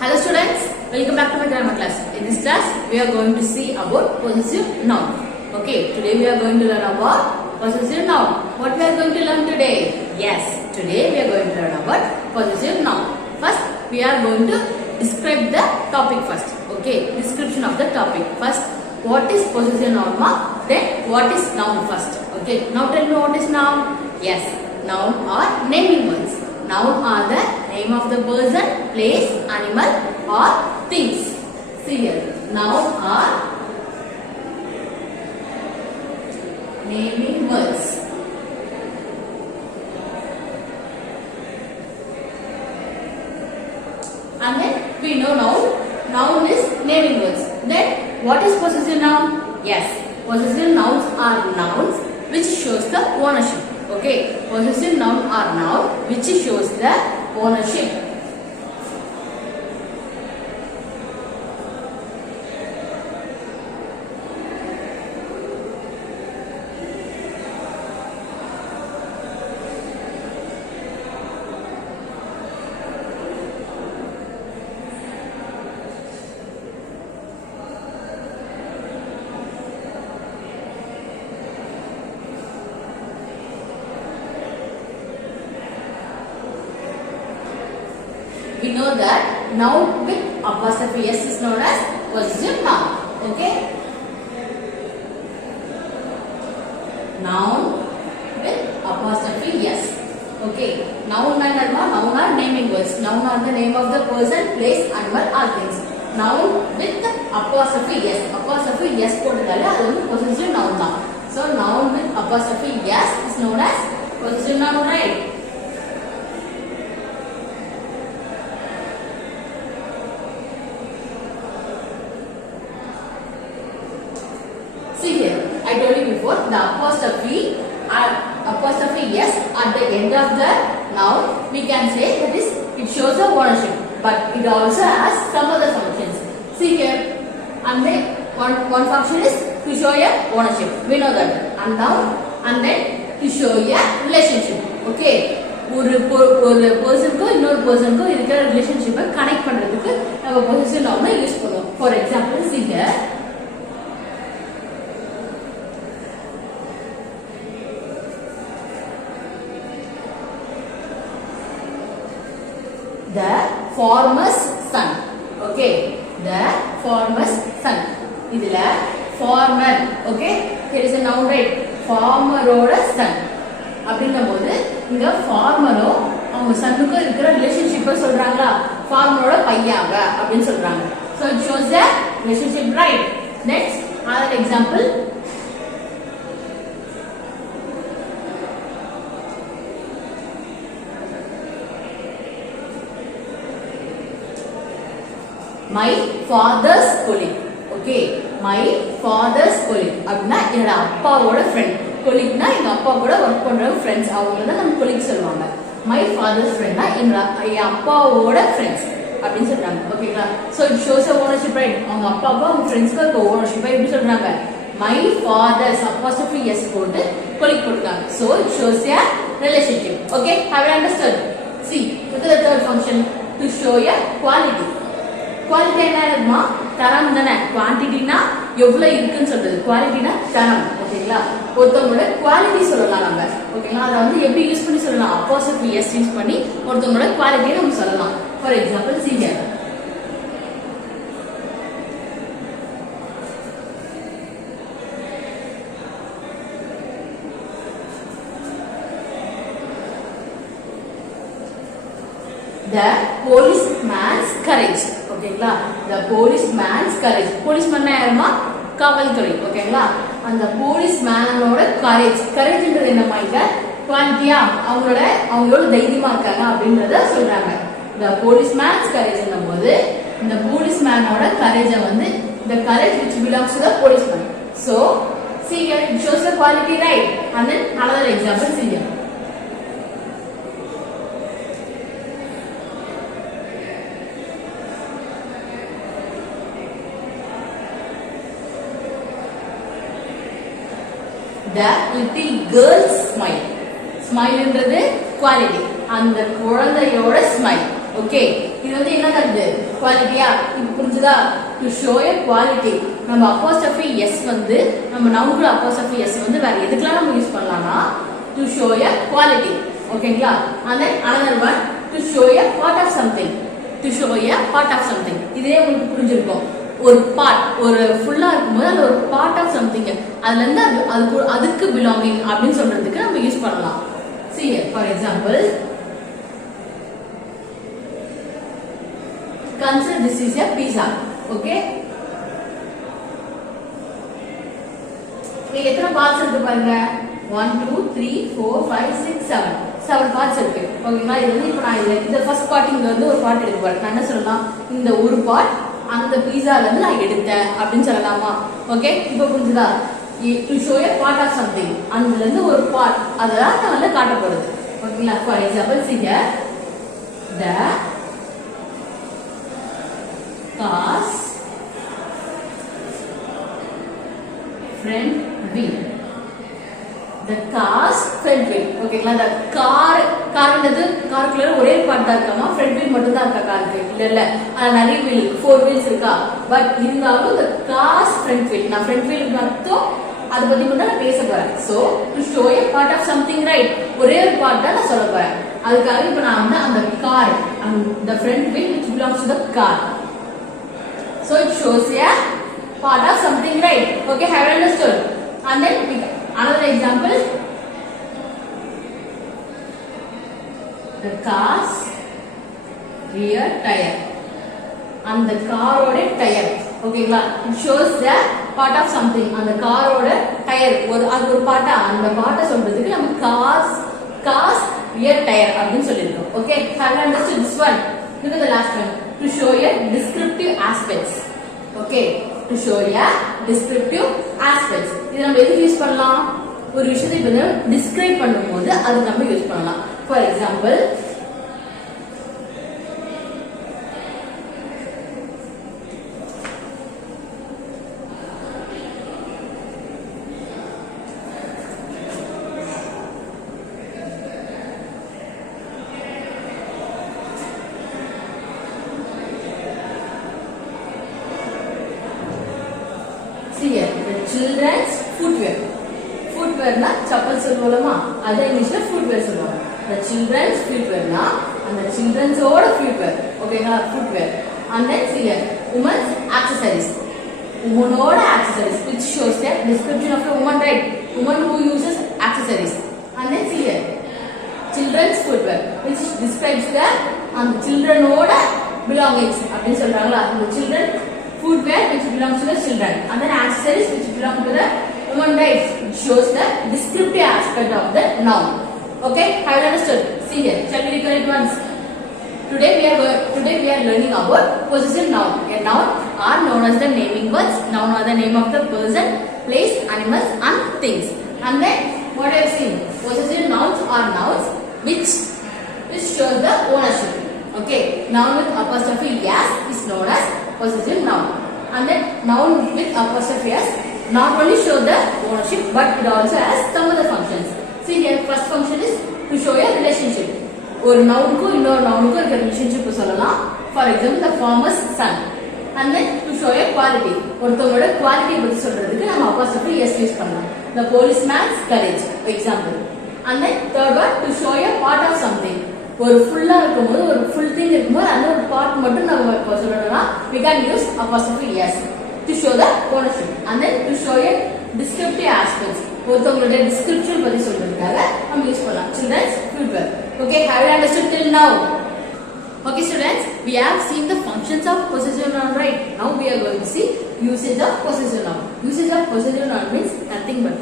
Hello students, welcome back to my grammar class. In this class, we are going to see about possessive noun. Okay, today we are going to learn about possessive noun. What we are going to learn today? Yes, today we are going to learn about possessive noun. First, we are going to describe the topic first. Okay, description of the topic. First, what is possessive noun? Then, what is noun first? Okay, now tell me what is noun? Yes, noun are naming words. Noun are the name of the person, place, animal or things. See here, noun are naming words. And then we know noun. Noun is naming words. Then what is possessive noun? Yes, possessive nouns are nouns which shows the ownership. Okay, possessive noun are noun which shows the ownership. We know that noun with apostrophe s is known as possessive noun. Okay. Noun with apostrophe s. Okay. Noun are naming words. Noun are the name of the person, place, animal or things. Noun with apostrophe s. Apostrophe s போட்டதால அது வந்து possessive noun தான். So noun with apostrophe s is known as possessive noun, right? See here, I told you before, the apostrophe s at the end of the noun, we can say that is it shows the ownership, but it also has some other functions. See here, and then one function is to show a ownership. We know that, and now and then to show a relationship. Okay, ஒரு பர்சனுக்கும் இன்னொரு பர்சனுக்கும் இருக்கிற ரிலேஷன்ஷிப்பை connect பண்றதுக்கு நம்ம position நவுனை use பண்ணுவோம். For example see here, the farmer's son. Okay, the farmer's son. இதுல farmer. Okay, here is a noun, right? Farmer ஓட son. அப்படிங்கும்போது இங்க farmer-ஓ அவங்க சன்னுக்கு இருக்கிற ரிலேஷன்ஷிப்பை சொல்றாங்களா? farmer-ஓட பையன் அப்படின்னு சொல்றாங்க. So it shows the relationship, right? Next, another example. My father's colleague. Okay, my father's colleague அப்படினா என்னோட அப்பாவோட friend. colleague-னா எங்க அப்பா கூட வர்க் பண்ற friends, அவங்க தான் நம்ம colleague சொல்வாங்க. My father's friend-னா என் அப்பாவோட friends அப்படினு சொல்றாங்க. ஓகேங்களா? So it shows a ownership, right? அவங்க அப்பாவுக்கு அவங்க friends-க்கு இருக்க ownership எப்படி சொல்றாங்க? My father's apostrophe s போட்டு colleague போட்டுட்டாங்க. So it shows a relationship. Okay, have you understood? See, look at the third function, to show a quality. Quality என்ன இருக்குமா? தரம் தானே. குவான்டிட்டினா எவ்வளவு இருக்குன்னு சொல்றது, குவாலிட்டினா தரம். ஓகேங்களா? ஒருத்தவங்களோட குவாலிட்டி சொல்லலாம் நம்ம. ஓகேங்களா? அதை வந்து எப்படி யூஸ் பண்ணி சொல்லலாம்? அப்போஸ்ட்ரோஃபி எஸ் யூஸ் பண்ணி ஒருத்தவங்களோட குவாலிட்டியை நம்ம சொல்லலாம். For example see here, the policeman's courage. ஓகேங்களா? the policeman's courage. policeman யாருமா? காவல்துறை. ஓகேங்களா? அந்த policeman-ஓட courage. courageன்றது என்னமா? இங்க குவாலிட்டியா, அவங்களோட தைரியமா இருக்காங்க அப்படின்றத சொல்றாங்க. the policeman's courage என்னும்போது இந்த policeman-ஓட courage வந்து the courage which belongs to the policeman. So see here, it shows the quality, right? And then another example see here. The little girl's smile. Smile என்றது quality. அந்த குழந்தையோட smile. Okay, இது வந்து என்ன தருது? குவாலிட்டியா இது புரிஞ்சுதா டு ஷோ எ குவாலிட்டி நம்ம அப்போஸ்ட்ரோஃபி எஸ் வந்து நம்ம நவுன்குள்ள அப்போஸ்ட்ரோஃபி எஸ் வந்து வேற எதுக்கெல்லாம் நம்ம யூஸ் பண்ணலாம்னா டு ஷோ எ குவாலிட்டி ஓகேங்களா and then another one to show a part of something to show a part of something இதே உங்களுக்கு புரிஞ்சிருக்கும் ஒரு பார்ட் ஒரு ஃபுல்லா இருக்கும்போது அது ஒரு பார்ட் ஆஃப் சம்திங் அதுல இருந்து அதுக்கு பிலாங்கிங் அப்படின்னு சொல்றதுக்கு நம்ம யூஸ் பண்ணலாம் see for example consider this is a pizza okay இங்க எத்தனை பார்ட்ஸ் இருக்கு பாருங்க 1 2 3 4 5 6 7 பார்ட்ஸ் இருக்கு ஓகேங்களா இது வந்து இப்போ நான் இந்த ஃபர்ஸ்ட் பார்ட் இங்க வந்து ஒரு பார்ட் எடுக்க போறேன் நான் என்ன சொல்லலாம் இந்த ஒரு பார்ட் அந்த பீஸால இருந்து நான் எடுத்தேன் அப்படின்னு சொல்லலாமா ஓகே இப்போ புரிஞ்சுதா to show a part of something அதுல இருந்து ஒரு பார்ட் அதெல்லாம் நான் வந்து காட்ட போறது ஓகேங்களா for example see the cars front wheel the cars front wheel ஓகேங்களா the கார்ன்றது காருக்குள்ள ஒரே பார்ட் தான் இருக்காமா front wheel மட்டும் தான் இருக்கா காருக்கு இல்ல நிறைய wheel 4 wheels இருக்கா பட் இருந்தாலும் the cars front wheel நான் front wheel மட்டும் அத பத்தி மட்டும் நான் பேச போறேன் so to show a part of something right ஒரே ஒரு பார்ட் தான் நான் சொல்ல போறேன் அதுக்காக இப்போ நான் வந்து அந்த car the front wheel which belongs to the car so it shows a part of something right okay have you understood and then another example the car's rear tire and the car oda tire ஓகேங்களா it shows the part of something and the car oda tire அது ஒரு பார்ட்டா அந்த பார்ட்ட சொல்றதுக்கு நம்ம car's rear tire அப்படினு சொல்லிருக்கோம் okay have you understood this one look at the last one to show a descriptive aspects okay to show a descriptive aspects இது நம்ம எதுக்கு use பண்ணலாம் ஒரு விஷயத்தை வந்து டிஸ்கிரைப் பண்ணும்போது அது நம்ம யூஸ் பண்ணலாம் for example see here the children's footwear footwear na chappal solluvalama adha english la footwear solluvaanga the children's footwear na and the children's oda footwear okay na footwear and then see here women's accessories women oda accessories which shows the description of a woman right woman who uses accessories and then see here children's footwear which describes the and the children oda belongings appdi solranga the children footwear which belongs to the children and then accessories which belong to the woman right it shows the descriptive aspect of the noun okay have you understood see here shall we recall it once today we are learning about possessive noun a noun are known as the naming words noun are the name of the person place animals and things and then what I have seen possessive nouns are nouns which shows the ownership okay noun with apostrophe s is known as possessive noun and then noun with apostrophe s not only show the ownership but it also has some other functions see here first function is to show a relationship ஒரு நவுனுக்கு இன்னொரு நவுனுக்கு இருக்க relationship சொல்லலாம் for example the farmer's son and then to show a quality ஒருத்தவங்களோட quality பத்தி சொல்றதுக்கு நம்ம apostrophe s use பண்ணலாம் the policeman's courage example and then third one to show a part of something ஒரு ஃபுல்லா இருக்கும்போது ஒரு ஃபுல் திங் இருக்கும்போது அந்த ஒரு பார்ட் மட்டும் நம்ம சொல்லணும்னா we can use apostrophe s to show the ownership and then to show a descriptive aspects ஒருத்தவங்களோட டிஸ்கிரிப்ஷன் பத்தி சொல்றதுக்காக நம்ம யூஸ் பண்ணலாம் children's footwear okay have you understood till now okay students we have seen the functions of possessive noun right now we are going to see usage of possessive noun usage of possessive noun means nothing but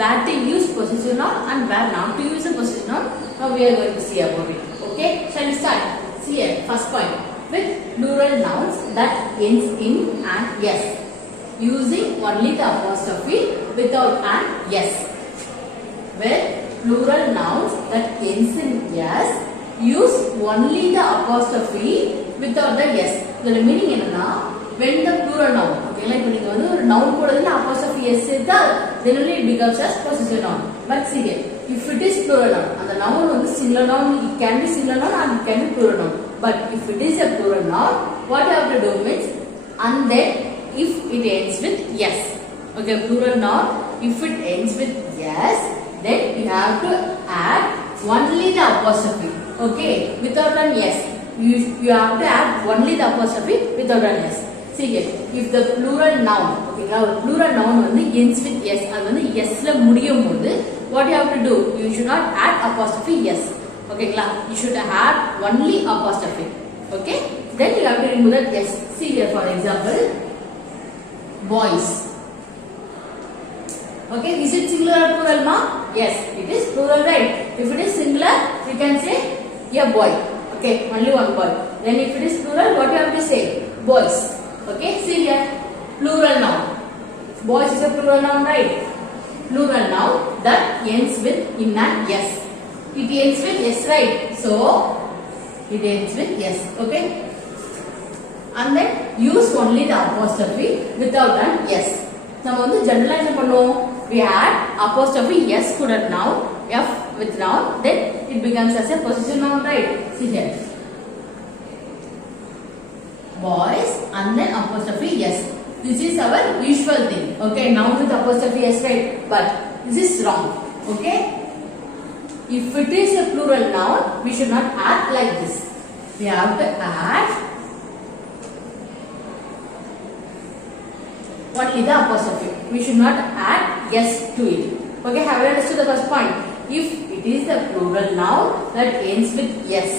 where to use possessive noun and where not to use a possessive noun now we are going to see about it okay shall we start see here first point with plural nouns that ends in an s using only the apostrophe without an s with plural nouns that ends in s use only the apostrophe without the s இதோட meaning என்னன்னா when the plural noun okay like நீங்க வந்து ஒரு noun கூட இல்ல apostrophe s சேர்த்தா then only it becomes as possessive noun but see here if it is plural noun and the noun வந்து singular noun it can be singular noun and it can be plural noun But if it is a plural noun, what you have to do means, and then if it ends with yes. Okay, plural noun, if it ends with yes, then you have to add only the apostrophe. Okay, without an yes. You have to add only the apostrophe without an yes. See here, if the plural noun, okay, plural noun வந்து ends with yes, அது வந்து yesல முடியும் போது what you have to do, you should not add apostrophe yes. Okay, you should add only apostrophe. Okay, then you have to remove that yes. See here, for example, boys. Okay, is it singular or plural ma? Yes, it is plural, right? If it is singular, you can say a boy. Okay, only one boy. Then if it is plural, what you have to say? Boys. Okay, see here, plural noun. Boys is a plural noun, right? Plural noun that ends with in and yes. It ends with yes, right? So it ends with yes. Okay, and then use only the apostrophe without an yes. நம்ம வந்து ஜெனரலா என்ன பண்ணுவோம், we add apostrophe yes to that noun, f with noun, then it becomes as a possessive noun, right? See here, boys and then apostrophe yes. This is our usual thing. Okay, noun with apostrophe yes, right? But this is wrong. Okay, if it is a plural noun, we should not add like this. We have to add only the apostrophe. We should not add yes to it. Okay, have you understood the first point? If it is the plural noun that ends with yes,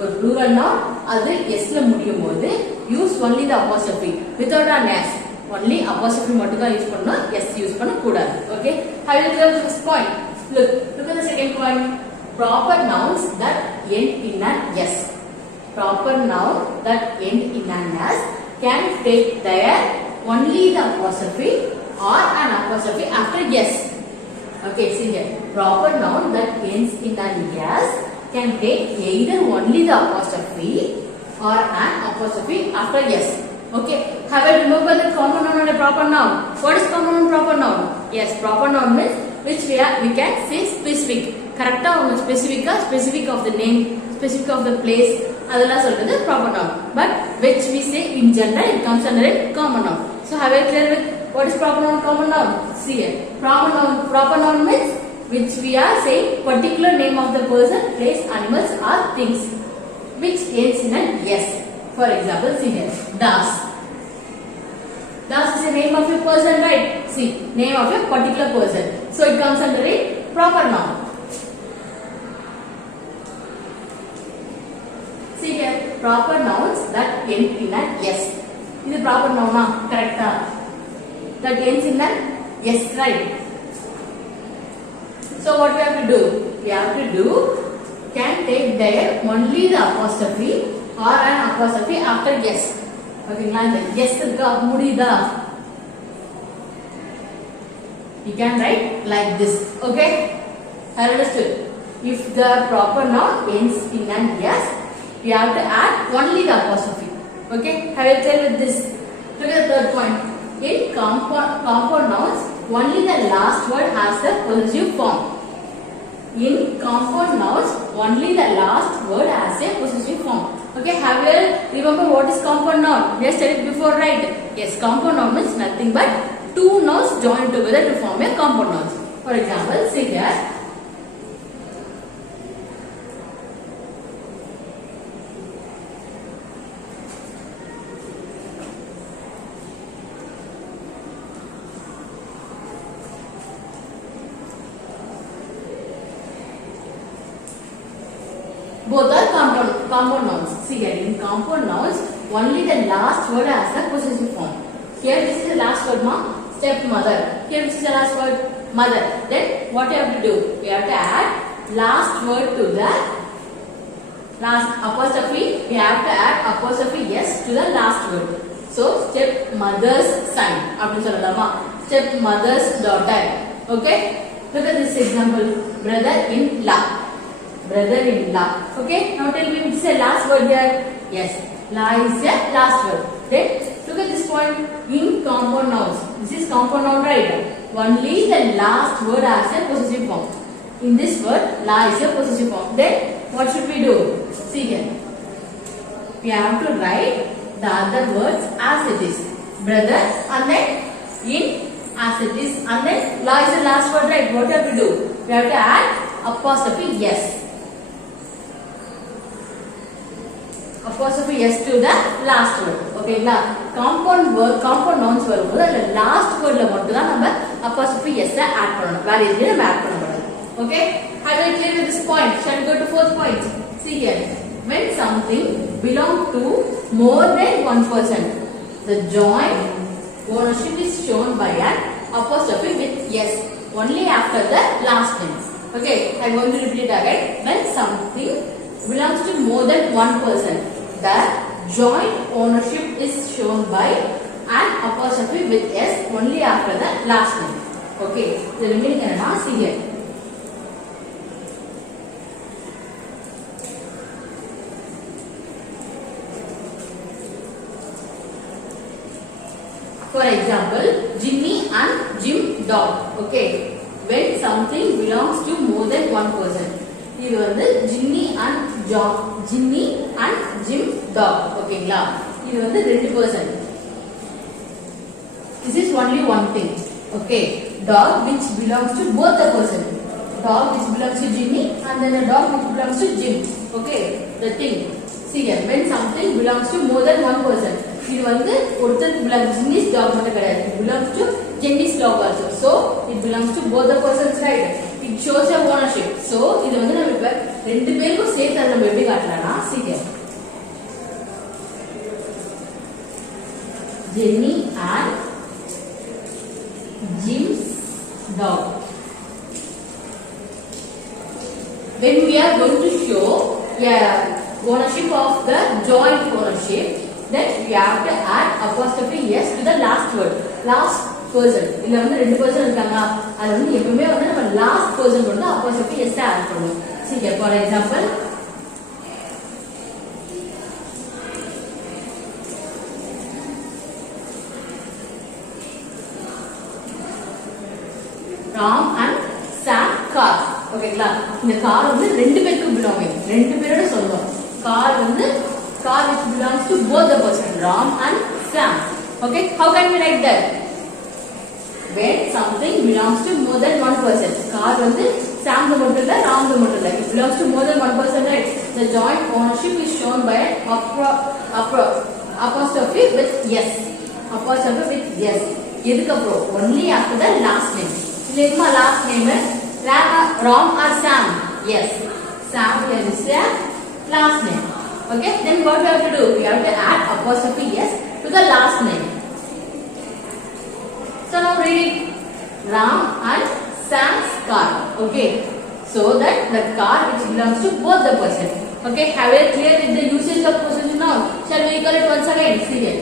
or plural noun அது yesல முடியும் போது use only the apostrophe without an s. Only apostrophe மட்டும் தான் use பண்ணனும், s use பண்ண கூடாது. Okay, have you clear the first point? Look at the second point. Proper nouns that end in an s. Proper noun that end in an s can take their only the apostrophe or an apostrophe after yes. Okay, see here. Proper noun that ends in an yes can take either only the apostrophe or an apostrophe after yes. Okay, have you remembered the common noun and a proper noun? What is common and proper noun? Yes, proper noun means which we can say specific. Correct or specific of the name, specific of the place. அதெல்லாம் சொல்றது proper noun. But which we say in general, it comes under a common noun. So have you clear with what is proper noun, common noun? See here, proper noun means which we are saying particular name of the person, place, animals or things which ends in an yes. For example, see here, Das. Das is the name of a person, right? See, name of a particular person. So it comes under a proper noun. See here, proper nouns that end in an yes. Is it proper noun? Correct? That ends in an yes, right? So what we have to do? We have to do can take there only the apostrophe or an apostrophe after yes. Okay, yes irukka mudida. You can write like this. Okay, I understood. If the proper noun ends in an yes, we have to add only the apostrophe. Okay, have you clear with this? Look at the third point. In compound nouns, only the last word has the possessive form. In compound nouns, only the last word has a possessive form. Okay, have you remember what is compound noun? We have studied before, right? Yes, compound noun means nothing but two nouns joined together to form a compound noun. For example, see here. Both are compound nouns. See here, in compound nouns, only the last word has the possessive form. Here this is the last word, ma, stepmother. Here this is the last word, mother. Then what you have to do? We have to add last word to the last apostrophe. We have to add apostrophe yes to the last word. So stepmother's son. Apdi sollama. Stepmother's daughter. Okay. Look at this example. Brother-in-law. Brother-in-law. Okay, now tell me which is the last word here. Yes, la is the last word. Then look at this point. In compound nouns, this is compound noun, right? Only the last word has a possessive form. In this word, la is a possessive form. Then what should we do? See here. we have to write the other words as it is. Brother and then in as it is, and then la is the last word, right? What do you have to do? We have to add apostrophe yes. Apostrophe yes to the last word. Okay, compound nouns வரும்போது அந்த last wordல மட்டும் தான் நம்ம apostrophe yes add பண்ணணும். வேற எதுலயும் நம்ம add பண்ண கூடாது. Okay, have you clear with this point? Shall we go to fourth point? See here. When something belongs to more than one person, the joint ownership is shown by an apostrophe with yes only after the last name. Okay, I am going to repeat it again. When something belongs to more than one person, the joint ownership is shown by an apostrophe with s only after the last name. Okay, the remaining kannada see here. For example, Jimmy and Jim dog. Okay, when something belongs to more than one person, இது வந்து Jimmy and Jim dog. ஓகேங்களா, இது வந்து ரெண்டு person. This is only one thing. Okay, dog which belongs to both the person. Dog which belongs to Jimmy and then a dog which belongs to Jim. Okay, the thing. See here, when something belongs to more than one person, இது வந்து ஒருத்தருக்கு belongs Jimmy's dog மட்டும் கிடையாது, it belongs to Jenny's dog also. So it belongs to both the persons, right? It shows a ownership. So இது வந்து நம்ம இப்ப ரெண்டு பேருக்கும் சேர்த்து நம்ம எப்படி காட்டலாம்னா, see here, Jenny and Jim's dog. When we are going to show ownership of the joint ownership, then we have to add apostrophe yes to the last word, last person. இல்ல வந்து ரெண்டு person இருக்காங்க, அது வந்து எப்பவுமே வந்து நம்ம last person வந்து apostrophe yes add பண்ணுவோம். See here, for example, Ram and Sam car. ஓகேங்களா, இந்த கார் வந்து ரெண்டு பேருக்கு belonging, ரெண்டு பேரோட சொல்லுவோம். கார் வந்து car which belongs to both the person, Ram and Sam. Okay, how can we write that? When something belongs to more than one person, car வந்து Sam க்கு மட்டும் இல்ல, Ram க்கு மட்டும் இல்ல, it belongs to more than one person, right? The joint ownership is shown by apostrophe with yes. Apostrophe with yes. எதுக்கு அப்புறம்? Only after the last name. இல்லையா, last name Ram or Sam? Yes, Sam here is the last name. Okay, then what we have to do? We have to add apostrophe yes to the last name. So now read it. Ram and Sam's car. Okay, so that the car which belongs to both the person. Okay, have you clear with the usage of possessive noun? Shall we recall it once again? See here.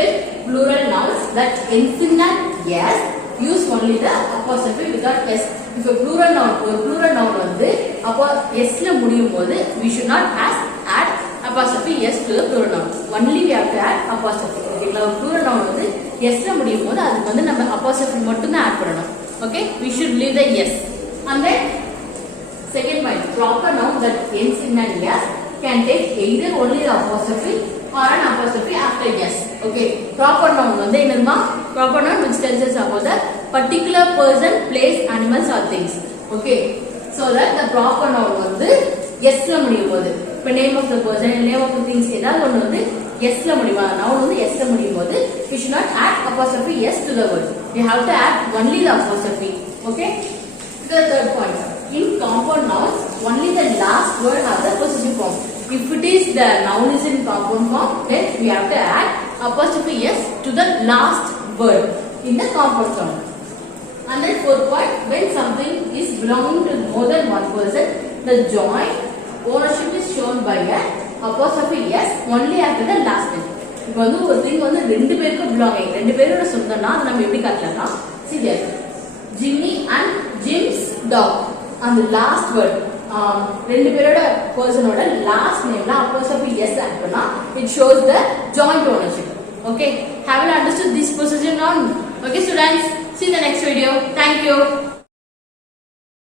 With plural nouns that ends in an yes, use only the apostrophe without s. If a plural noun வந்து அப்போ sல முடியும் போது we should not add apostrophe yes to the plural noun. Only we have to add apostrophe. ஓகேங்களா, plural noun வந்து sல முடியும் போது அதுக்கு வந்து நம்ம apostrophe மட்டும் தான் ஆட் பண்ணணும். Okay, we should leave the yes. And then second point, proper noun that ends in an yes can take either only the apostrophe or an apostrophe after yes. Okay, proper noun வந்து என்னமா? Proper noun which tells us about the particular person, place, animals or things. Okay, so that the proper noun வந்து yes ல முடியும் போது, இப்ப name of the person, name of the things ஏதாவது ஒன்று வந்து yes ல முடியுமா, noun வந்து yes ல முடியும் போது we should not add apostrophe yes to the word. We have to add only the apostrophe. Okay, the third point, in compound nouns only the last word has the possessive form. If it is the noun is in compound form, then we have to add apostrophe yes to the last word in the compound form. And then fourth point, when something is belonging to more than one person, the joint ownership is shown by a apostrophe yes only after the last name. இப்போ வந்து ஒரு thing வந்து ரெண்டு பேருக்கு belonging, ரெண்டு பேரோட சொந்தம்னா அது நம்ம எப்படி காட்டலாம்னா, see there, Jimmy and Jim's dog. அந்த last word ரெண்டு பேரோட personோட last nameல apostrophe yes add பண்ணா it shows the joint ownership. Okay, have you understood this possessive noun? Okay students, see you in the next video. Thank you.